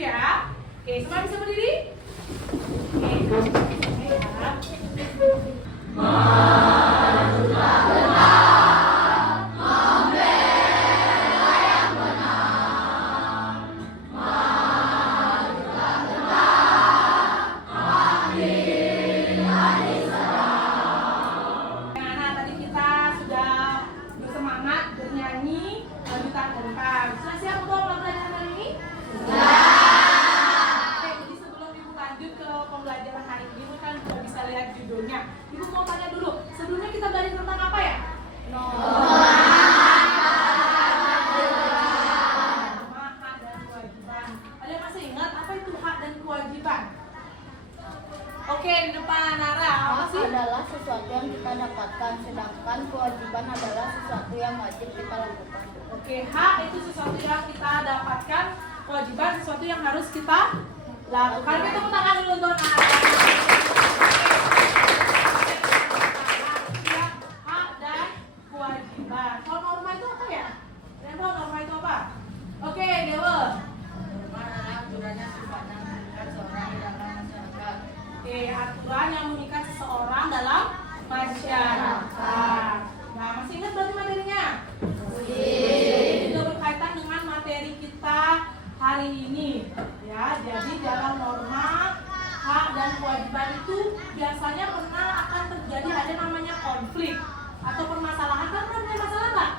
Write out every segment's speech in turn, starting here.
ya. Oke, semua bisa berdiri? Oke, anak-anak tadi kita sudah bersemangat bernyanyi lanjutan tentang. Sudah siap untuk pembelajaran hari ini? Oke, jadi sebelum Ibu lanjut ke pembelajaran hari ini, Ibu kan sudah bisa lihat judulnya. Ibu mau tanya dulu, sebelumnya kita belajar tentang apa ya? Hak dan kewajiban. Ada yang masih ingat apa itu hak dan kewajiban? Oke, di depan Nara, apa Hak sih? adalah sesuatu yang kita dapatkan, sedangkan kewajiban adalah sesuatu yang wajib kita lakukan. Oke, hak itu sesuatu yang kita dapatkan, kewajiban sesuatu yang harus kita lakukan. Kita tepuk tangan dulu untuk Nara. Hak dan kewajiban. Kalau norma itu apa ya? Kalian tahu norma itu apa? Oke, Dewa. Oke, aturan yang mengikat seseorang dalam masyarakat. Nah, masih ingat berarti materinya? Ini juga berkaitan dengan materi kita hari ini. Ya, jadi dalam norma hak dan kewajiban itu biasanya pernah akan terjadi ada namanya konflik atau permasalahan. Kan pernah punya masalah nggak?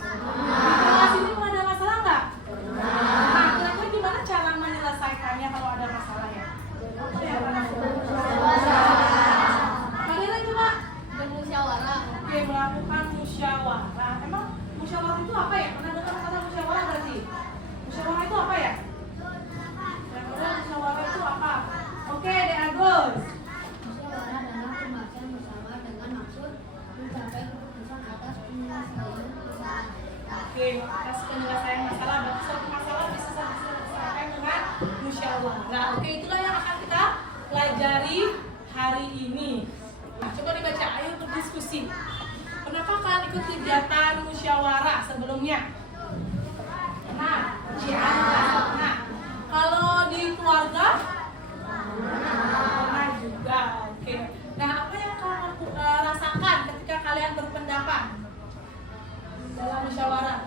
Di kelas ini pernah ada masalah nggak? Nah, kira-kira gimana cara menyelesaikannya kalau ada masalah ya? Bagaimana coba? Bermusyawarah. Oke, melakukan musyawarah. Emang musyawarah itu apa ya? Pernah dengar kata musyawarah berarti? Musyawarah itu apa ya? Yang musyawarah itu apa? Oke, De Agus. Musyawarah adalah pembahasan bersama dengan maksud mencapai keputusan atas penyelesaian masalah. Oke, atas penyelesaian masalah. Berarti suatu masalah bisa diselesaikan dengan musyawarah. Nah, oke, itulah yang akan kita pelajari hari ini. Nah, coba dibaca, ayo berdiskusi. Pernahkah kalian ikut kegiatan musyawarah sebelumnya? Nah, nah, kalau di keluarga? Pernah juga, oke. Nah, apa yang kalian rasakan ketika kalian berpendapat dalam musyawarah?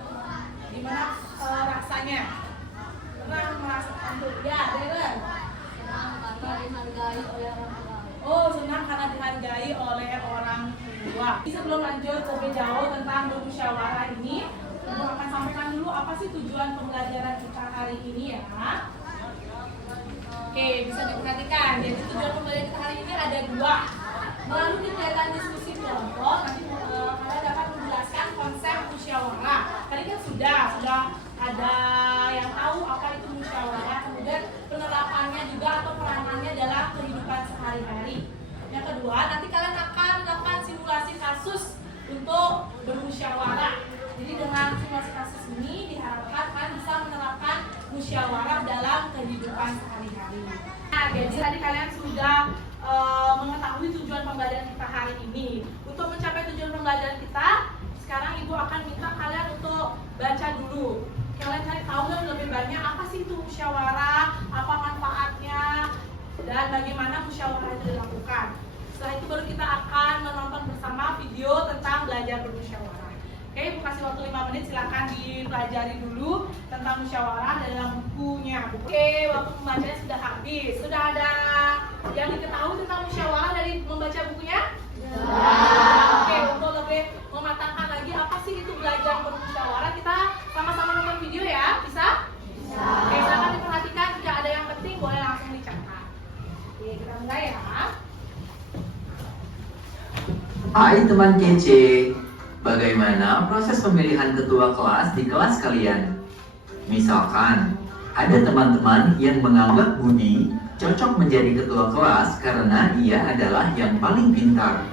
Gimana rasanya? Pernah merasakan tuh? Ya, Deren. Karena dihargai oleh orang tua. Oh, senang karena dihargai oleh orang tua. Sebelum lanjut lebih jauh tentang bermusyawarah ini, Ibu akan sampaikan dulu apa sih tujuan pembelajaran kita hari ini ya. Oke, bisa diperhatikan. Jadi tujuan pembelajaran kita hari ini ada dua. Melalui kegiatan diskusi kelompok, nanti kalian dapat menjelaskan konsep musyawarah. Tadi kan sudah ada yang tahu apa itu musyawarah, kemudian penerapannya juga atau peranannya dalam kehidupan sehari-hari. Yang kedua, nanti kalian akan melakukan simulasi kasus untuk bermusyawarah. Jadi dengan simulasi kasus ini diharapkan kalian bisa menerapkan musyawarah dalam kehidupan sehari-hari. Nah, jadi tadi kalian sudah mengetahui tujuan pembelajaran kita hari ini. Untuk mencapai tujuan pembelajaran kita, sekarang Ibu akan minta kalian untuk baca dulu. Kalian cari tahu dan lebih banyak apa sih itu musyawarah, apa manfaatnya, dan bagaimana musyawarah itu dilakukan. Setelah itu baru kita akan menonton bersama video tentang belajar bermusyawarah. Oke, Ibu kasih waktu 5 menit, silakan dipelajari dulu tentang musyawarah dalam bukunya. Oke, waktu membacanya sudah habis. Sudah ada yang diketahui tentang musyawarah dari membaca bukunya? Oke, untuk lebih mematangkan lagi apa sih itu belajar bermusyawarah, kita sama-sama nonton video ya, bisa? Oke, silakan diperhatikan, jika ada yang penting boleh langsung dicatat. Oke, kita mulai ya. Hai teman kece, bagaimana proses pemilihan ketua kelas di kelas kalian? Misalkan, ada teman-teman yang menganggap Budi cocok menjadi ketua kelas karena ia adalah yang paling pintar.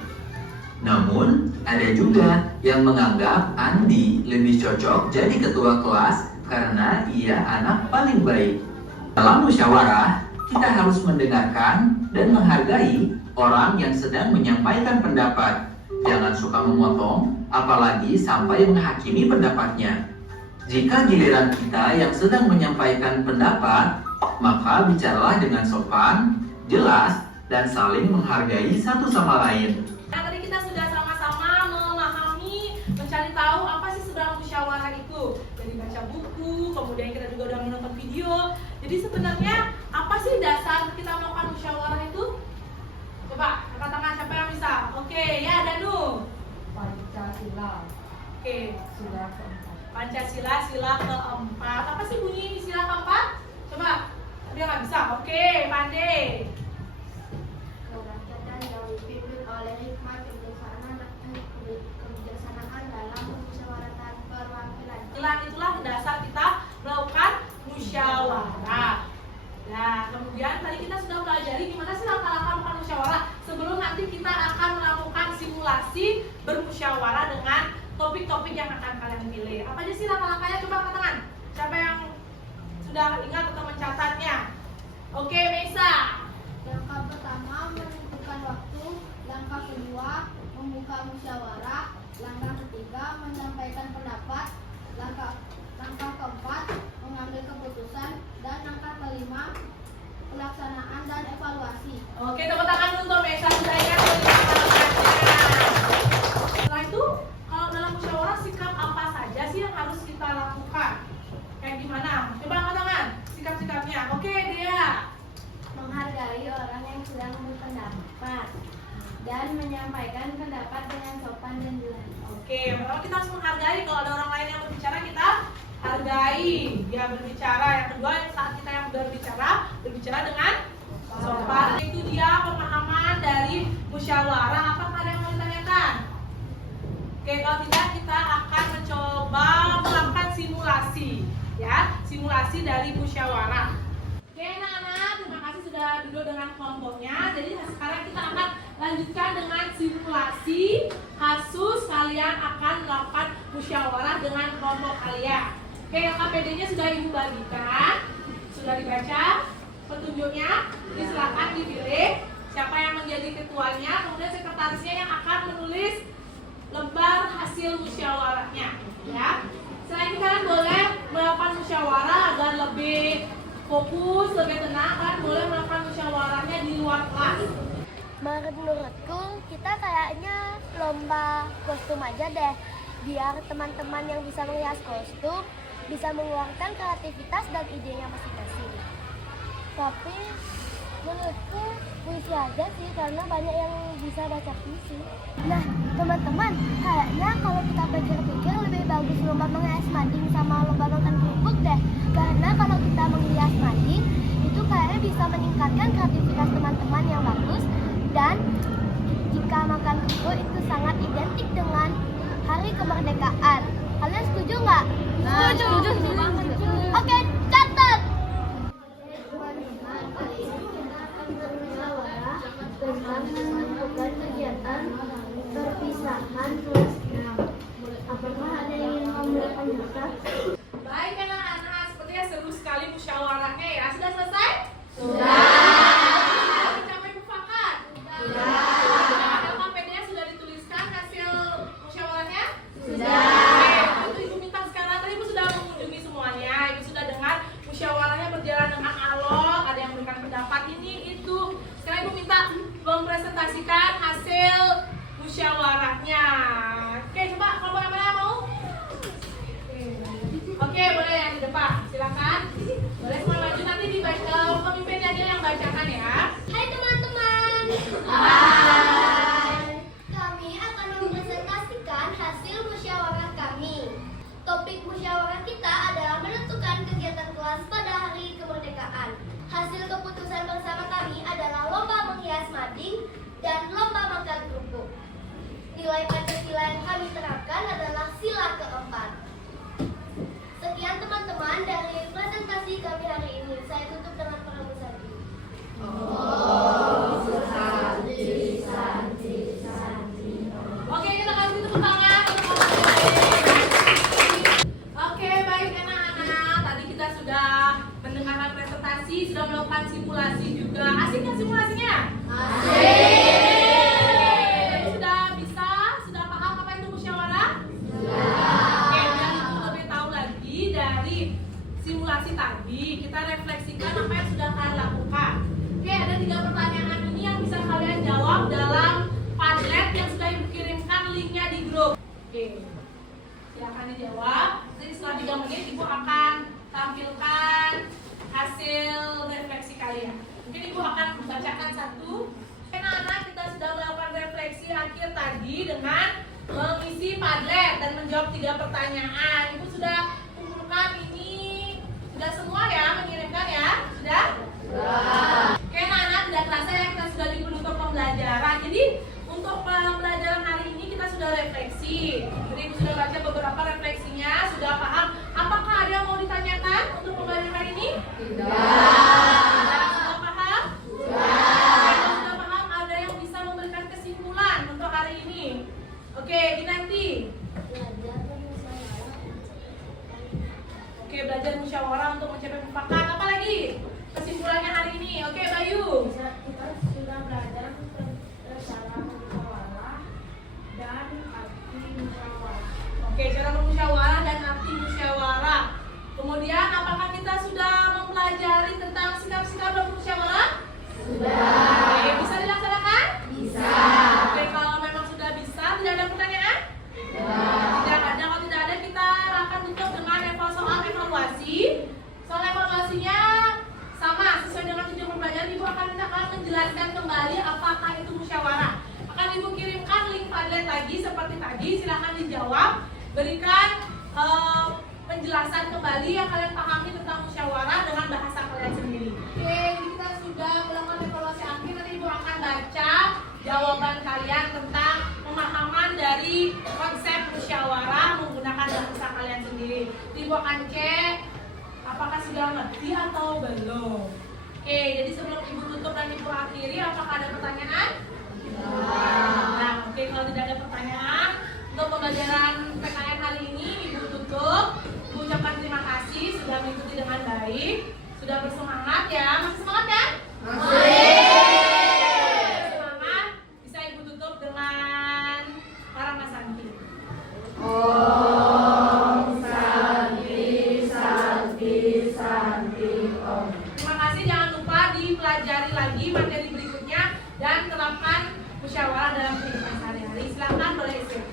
Namun, ada juga yang menganggap Andi lebih cocok jadi ketua kelas karena ia anak paling baik. Dalam musyawarah, kita harus mendengarkan dan menghargai orang yang sedang menyampaikan pendapat. Jangan suka memotong, apalagi sampai menghakimi pendapatnya. Jika giliran kita yang sedang menyampaikan pendapat, Maka bicaralah dengan sopan, jelas, dan saling menghargai satu sama lain. Nah, tadi kita sudah sama-sama memahami, mencari tahu apa sih sebenarnya musyawarah itu. Jadi baca buku, kemudian kita juga udah menonton video. Jadi sebenarnya apa sih dasar kita melakukan musyawarah itu? Coba angkat tangan siapa yang bisa? Oke, ya Danu. Pancasila. Oke, Sila keempat. Pancasila sila keempat. Apa sih bunyi sila keempat? Coba. Dia nggak bisa. Oke, Pandey. Kerakyatan yang dipimpin oleh hikmah kebijaksanaan dalam musyawaratan perwakilan. Itulah dasar kita melakukan musyawarah. Nah, kemudian tadi kita sudah pelajari gimana sih langkah-langkah melakukan musyawarah. Sebelum nanti kita akan melakukan simulasi bermusyawarah dengan topik-topik yang akan kalian pilih. Apa aja sih langkah-langkahnya? Coba angkat tangan. Siapa yang sudah ingat atau mencatatnya? Oke, Mesa. Langkah pertama menentukan waktu, langkah kedua membuka musyawarah, langkah ketiga menyampaikan pendapat, langkah keempat mengambil keputusan, dan langkah kelima pelaksanaan dan evaluasi. Oke, tepuk tangan dulu untuk Mesa sudah ingat langkah-langkahnya. Setelah itu, kalau dalam musyawarah sikap apa saja sih yang harus kita lakukan? Kayak gimana? Coba angkat tangan. Sikap-sikapnya. Oke, Dea. Menghargai orang yang sedang berpendapat dan menyampaikan pendapat dengan sopan dan jelas. Oke, yang pertama kita harus menghargai. Kalau ada orang lain yang berbicara, kita hargai dia berbicara. Yang kedua, saat kita yang berbicara dengan sopan. Itu dia pemahaman dari musyawarah. Apakah ada yang mau ditanyakan? Oke, kalau tidak kita akan mencoba melakukan simulasi, ya, simulasi dari musyawarah. Oke, anak-anak, terima kasih sudah duduk dengan kelompoknya. Jadi sekarang kita akan lanjutkan dengan simulasi kasus kalian akan melakukan musyawarah dengan kelompok kalian. Oke, KPD-nya sudah ibu bagikan, sudah dibaca petunjuknya. Jadi silakan dipilih siapa yang menjadi ketuanya, kemudian sekretarisnya yang akan menulis lembar hasil musyawarahnya, ya. Selain itu kalian boleh melakukan musyawarah agar lebih fokus, lebih tenang, kan boleh melakukan musyawarahnya di luar kelas. Menurutku kita kayaknya lomba kostum aja deh, biar teman-teman yang bisa menghias kostum bisa mengeluarkan kreativitas dan idenya masing-masing. Tapi menurutku puisi aja sih, karena banyak yang bisa baca puisi. Nah teman-teman, kayaknya kalau kita pikir-pikir lebih bagus lomba menghias mading sama lomba makan kerupuk deh. Karena kalau kita menghias mading itu kayaknya bisa meningkatkan kreativitas teman-teman yang bagus. Dan jika makan kerupuk itu sangat identik dengan hari kemerdekaan. Kalian setuju nggak? Setuju. Oke, catat. Tentang menentukan kegiatan perpisahan kelas 6. Apakah ada yang mau menjelaskan? Baik anak-anak, sepertinya seru sekali musyawarahnya ya. Sudah selesai? Sudah. Mencapai mufakat? Sudah. Ada KPD-nya sudah dituliskan hasil musyawarahnya? Sudah. Oke, Ibu minta sekarang, tadi Ibu sudah mengunjungi semuanya. Ibu sudah dengar musyawarahnya berjalan dengan alot, ada yang memberikan pendapat ini, itu. Sekarang Ibu minta mempresentasikan hasil musyawarahnya. Oke, coba kalau mana mau? Oke, boleh yang di depan. Silakan. Boleh semua maju, nanti dibaca pemimpinnya dia yang bacakan ya. Hai teman-teman. Hai. Kami akan mempresentasikan hasil musyawarah kami. Topik musyawarah kita adalah menentukan kegiatan kelas pada hari kemerdekaan. Hasil keputusan bersama kami adalah lomba menghias mading dan lomba makan kerupuk. Nilai Pancasila yang kami terapkan adalah sila keempat. Sekian teman-teman dari presentasi kami hari ini. Saya tutup dengan pramu sandi. Oke, kita kasih tepuk tangan untuk Oke, baik anak-anak. Tadi kita sudah mendengarkan presentasi, sudah melakukan simulasi juga. Asik nggak simulasinya? Asik. Sudah bisa? Sudah paham apa itu musyawarah? Sudah. Oke, dan untuk lebih tahu lagi dari simulasi tadi, kita refleksikan apa yang sudah kalian lakukan. Oke, ada 3 pertanyaan ini yang bisa kalian jawab dalam Padlet yang sudah Ibu kirimkan linknya di grup. Oke, silahkan dijawab. Jadi setelah 3 menit Ibu akan tampilkan hasil refleksi kalian. Mungkin Ibu akan bacakan satu. Anak-anak, kita sudah melakukan refleksi akhir tadi dengan mengisi Padlet dan menjawab 3 pertanyaan. Ibu sudah kumpulkan ini, sudah semua ya mengirimkan ya? Sudah? Oke, anak-anak, tidak terasa ya kita sudah di penutup pembelajaran. Jadi untuk pembelajaran hari ini kita sudah refleksi. Jadi Ibu sudah baca beberapa refleksinya, sudah paham. Apakah ada yang mau ditanyakan untuk pembelajaran hari ini? Tidak. Sudah paham? Sudah paham, ada yang bisa memberikan kesimpulan untuk hari ini? Oke, Dinanti. Oke, belajar musyawarah untuk mencapai mufakat. Apa lagi kesimpulannya hari ini? Oke, Bayu. Kita sudah belajar cara musyawarah dan arti musyawarah. Oke, cara bermusyawarah dan arti musyawarah. Kemudian, apakah kita sudah mempelajari tentang sikap-sikap bermusyawarah? Sudah. Oke, bisa dilaksanakan? Bisa. Oke, kalau memang sudah bisa, tidak ada pertanyaan? Tidak ada. Kalau tidak ada, kita akan tutup dengan soal evaluasi. Soal evaluasinya sama, sesuai dengan tujuan pembelajaran. Ibu akan minta kalian menjelaskan kembali apakah itu musyawarah. Akan Ibu kirimkan link Padlet lagi seperti tadi. Silahkan dijawab. Berikan penjelasan kembali yang kalian pahami tentang musyawarah dengan bahasa kalian sendiri. Oke, kita sudah melakukan evaluasi akhir. Nanti Ibu akan baca jawaban kalian tentang pemahaman dari konsep musyawarah menggunakan bahasa kalian sendiri. Ibu akan cek apakah sudah ngerti atau belum. Oke, jadi sebelum Ibu tutup dan Ibu akhiri, apakah ada pertanyaan? Nah, oke, kalau tidak ada pertanyaan untuk pembelajaran PKN hari ini, Ibu tutup. Ibu ucapkan terima kasih sudah mengikuti dengan baik, sudah bersemangat ya. Masih semangat kan? Semangat. Bisa Ibu tutup dengan Parama Santi. Terima kasih, jangan lupa dipelajari lagi materi berikutnya dan terapkan musyawarah dalam kehidupan sehari-hari. Silakan boleh istirahat.